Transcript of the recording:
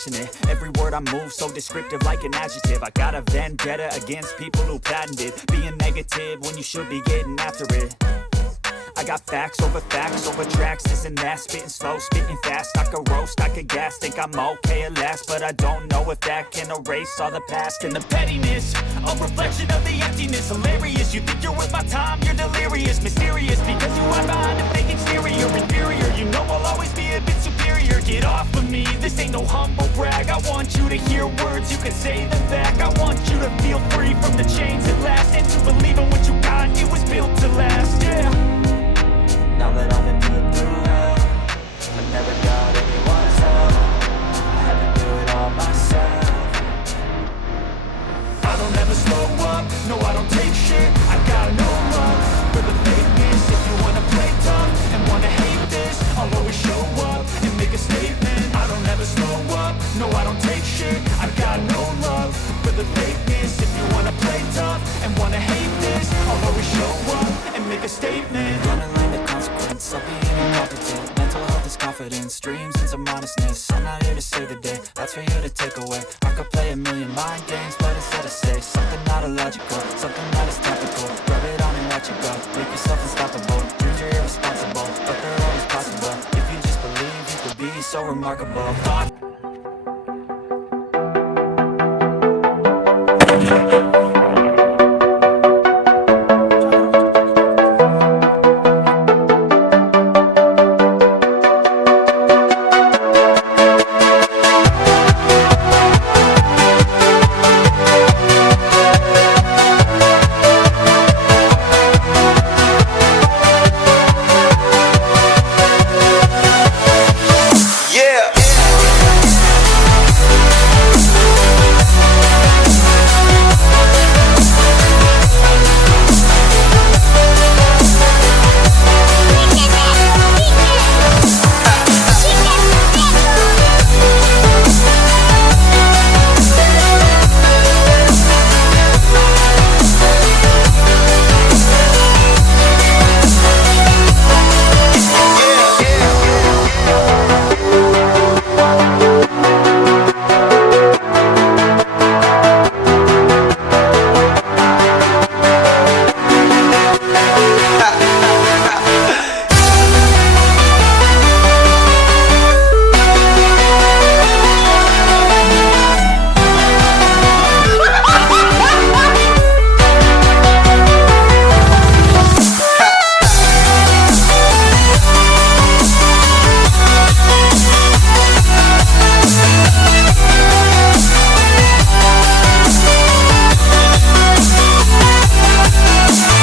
passionate. Every word I move so descriptive like an adjective. I got a vendetta against people who patented being negative when you should be getting after it. I got facts over tracks, this and that. Spitting slow, spitting fast, I could roast, I could gas. Think I'm okay at last, but I don't know if that can erase all the past. And the pettiness, a reflection of the emptiness. Hilarious, you think you're worth my time, you're delirious. Mysterious, because you hide behind a fake exterior. Inferior, you know I'll always be a bit superior. Get off of me, this ain't no humble brag. I want you to hear words, you can say them back. I want you to feel free from the chains at last, and to believe in what you got, it was built to last, yeah. Now that I've been put through hell, I never got anyone's help. I had to do it all myself. I don't ever slow up, no I don't take shit. I got no love for the fakeness. If you wanna play tough and wanna hate this, I'll always show up and make a statement. I don't ever slow up, no I don't take shit. I got no love for the fakeness. If you wanna play tough and wanna hate this, I'll always show up and make a statement. I'll be incompetent. Mental health is confidence, dreams and some honestness. I'm not here to save the day, that's for you to take away. I could play a million mind games, but instead I say something not illogical, something that is topical. Rub it on and watch it go, make yourself unstoppable. Dreams are irresponsible, but they're always possible. If you just believe, you could be so remarkable. Fuck.